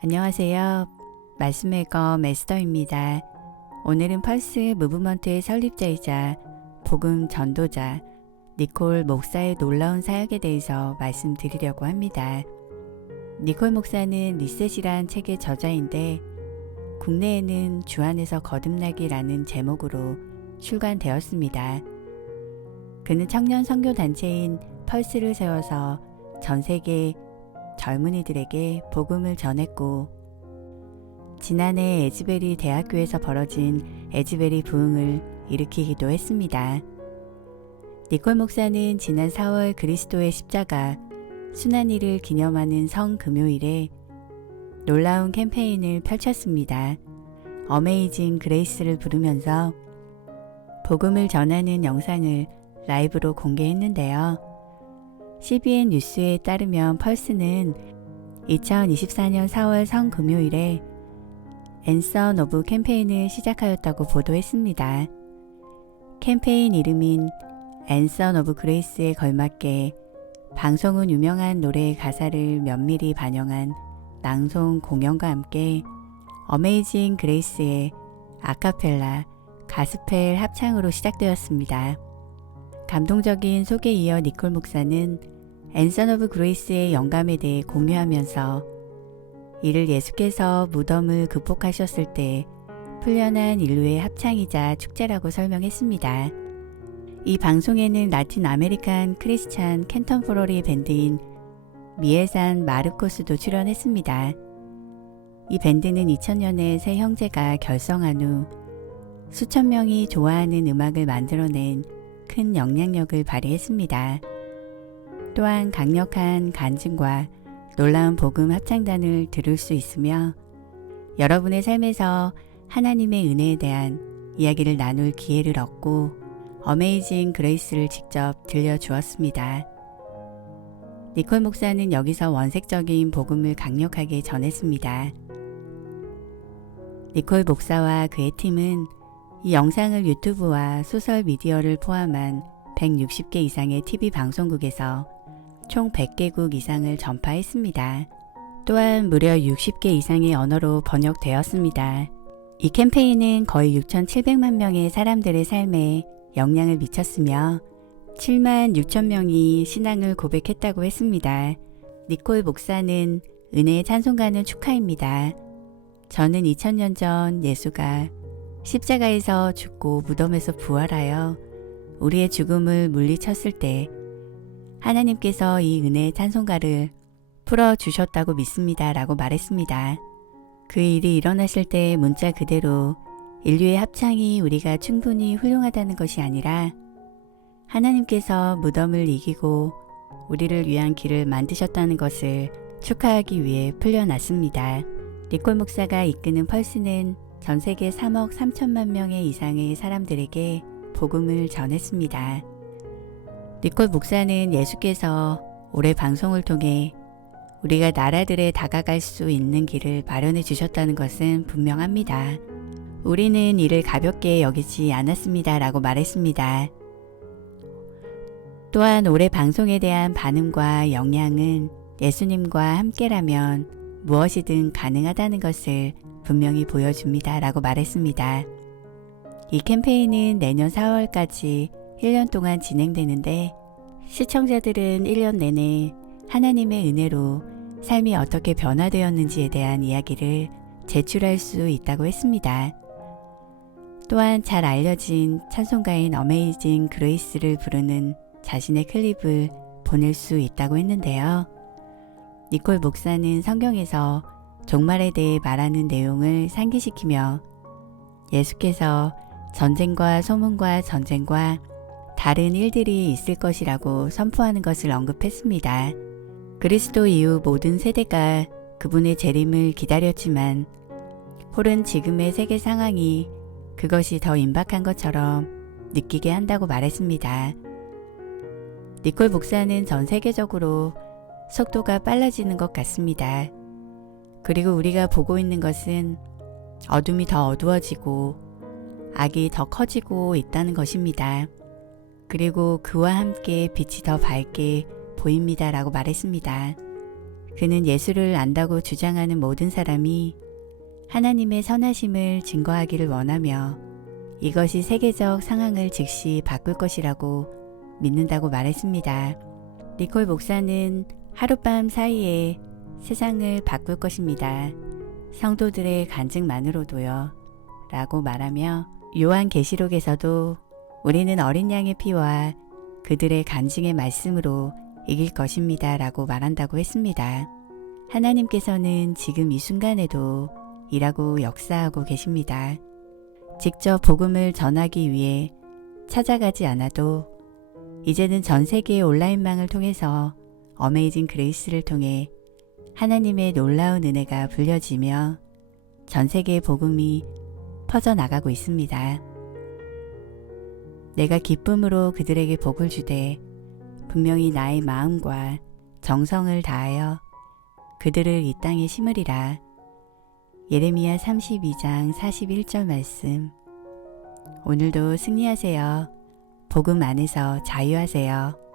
안녕하세요. 말씀메이커 메스터입니다. 오늘은 펄스 무브먼트의 설립자이자 복음 전도자 니콜 목사의 놀라운 사역에 대해서 말씀드리려고 합니다. 니콜 목사는 리셋이란 책의 저자인데 국내에는 주 안에서 거듭나기라는 제목으로 출간되었습니다. 그는 청년 선교 단체인 펄스를 세워서 전 세계 젊은이들에게 복음을 전했고 지난해 에즈베리 대학교에서 벌어진 에즈베리 부흥을 일으키기도 했습니다. 니콜 목사는 지난 4월 그리스도의 십자가 순환일을 기념하는 성금요일에 놀라운 캠페인을 펼쳤습니다. 어메이징 그레이스를 부르면서 복음을 전하는 영상을 라이브로 공개했는데요. CBN 뉴스에 따르면 펄스는 2024년 4월 성금요일에 앤선 오브 캠페인을 시작하였다고 보도했습니다. 캠페인 이름인 앤선 오브 그레이스에 걸맞게 방송은 유명한 노래의 가사를 면밀히 반영한 낭송 공연과 함께 어메이징 그레이스의 아카펠라 가스펠 합창으로 시작되었습니다. 감동적인 소개 이어 니콜 목사는 앤선 오브 그레이스의 영감에 대해 공유하면서 이를 예수께서 무덤을 극복하셨을 때 풀려난 인류의 합창이자 축제라고 설명했습니다. 이 방송에는 라틴 아메리칸 크리스찬 캔턴포러리 밴드인 미에산 마르코스도 출연했습니다. 이 밴드는 2000년에 세 형제가 결성한 후 수천 명이 좋아하는 음악을 만들어낸 큰 영향력을 발휘했습니다. 또한 강력한 간증과 놀라운 복음 합창단을 들을 수 있으며 여러분의 삶에서 하나님의 은혜에 대한 이야기를 나눌 기회를 얻고 어메이징 그레이스를 직접 들려주었습니다. 니콜 목사는 여기서 원색적인 복음을 강력하게 전했습니다. 니콜 목사와 그의 팀은 이 영상을 유튜브와 소설 미디어를 포함한 160개 이상의 TV 방송국에서 총 100개국 이상을 전파했습니다. 또한 무려 60개 이상의 언어로 번역되었습니다. 이 캠페인은 거의 6,700만 명의 사람들의 삶에 영향을 미쳤으며 7만 6천 명이 신앙을 고백했다고 했습니다. 니콜 목사는 은혜의 찬송가는 축하입니다. 저는 2000년 전 예수가 십자가에서 죽고 무덤에서 부활하여 우리의 죽음을 물리쳤을 때 하나님께서 이 은혜의 찬송가를 풀어 주셨다고 믿습니다. 라고 말했습니다. 그 일이 일어나실 때 문자 그대로 인류의 합창이 우리가 충분히 훌륭하다는 것이 아니라 하나님께서 무덤을 이기고 우리를 위한 길을 만드셨다는 것을 축하하기 위해 풀려났습니다. 니콜 목사가 이끄는 펄스는 전 세계 3억 3천만 명의 이상의 사람들에게 복음을 전했습니다. 니콜 목사는 예수께서 올해 방송을 통해 우리가 나라들에 다가갈 수 있는 길을 마련해 주셨다는 것은 분명합니다. 우리는 이를 가볍게 여기지 않았습니다. 라고 말했습니다. 또한 올해 방송에 대한 반응과 영향은 예수님과 함께라면 무엇이든 가능하다는 것을 분명히 보여줍니다. 라고 말했습니다. 이 캠페인은 내년 4월까지 1년 동안 진행되는데 시청자들은 1년 내내 하나님의 은혜로 삶이 어떻게 변화되었는지에 대한 이야기를 제출할 수 있다고 했습니다. 또한 잘 알려진 찬송가인 어메이징 그레이스를 부르는 자신의 클립을 보낼 수 있다고 했는데요. 니콜 목사는 성경에서 종말에 대해 말하는 내용을 상기시키며 예수께서 전쟁과 소문과 전쟁과 다른 일들이 있을 것이라고 선포하는 것을 언급했습니다. 그리스도 이후 모든 세대가 그분의 재림을 기다렸지만 홀은 지금의 세계 상황이 그것이 더 임박한 것처럼 느끼게 한다고 말했습니다. 니콜 목사는 전 세계적으로 속도가 빨라지는 것 같습니다. 그리고 우리가 보고 있는 것은 어둠이 더 어두워지고 악이 더 커지고 있다는 것입니다. 그리고 그와 함께 빛이 더 밝게 보입니다. 라고 말했습니다. 그는 예수를 안다고 주장하는 모든 사람이 하나님의 선하심을 증거하기를 원하며 이것이 세계적 상황을 즉시 바꿀 것이라고 믿는다고 말했습니다. 니콜 목사는 하룻밤 사이에 세상을 바꿀 것입니다. 성도들의 간증만으로도요. 라고 말하며 요한 계시록에서도 우리는 어린 양의 피와 그들의 간증의 말씀으로 이길 것입니다. 라고 말한다고 했습니다. 하나님께서는 지금 이 순간에도 일하고 역사하고 계십니다. 직접 복음을 전하기 위해 찾아가지 않아도 이제는 전 세계의 온라인망을 통해서 어메이징 그레이스를 통해 하나님의 놀라운 은혜가 불려지며 전 세계의 복음이 퍼져나가고 있습니다. 내가 기쁨으로 그들에게 복을 주되 분명히 나의 마음과 정성을 다하여 그들을 이 땅에 심으리라. 예레미야 32장 41절 말씀. 오늘도 승리하세요. 복음 안에서 자유하세요.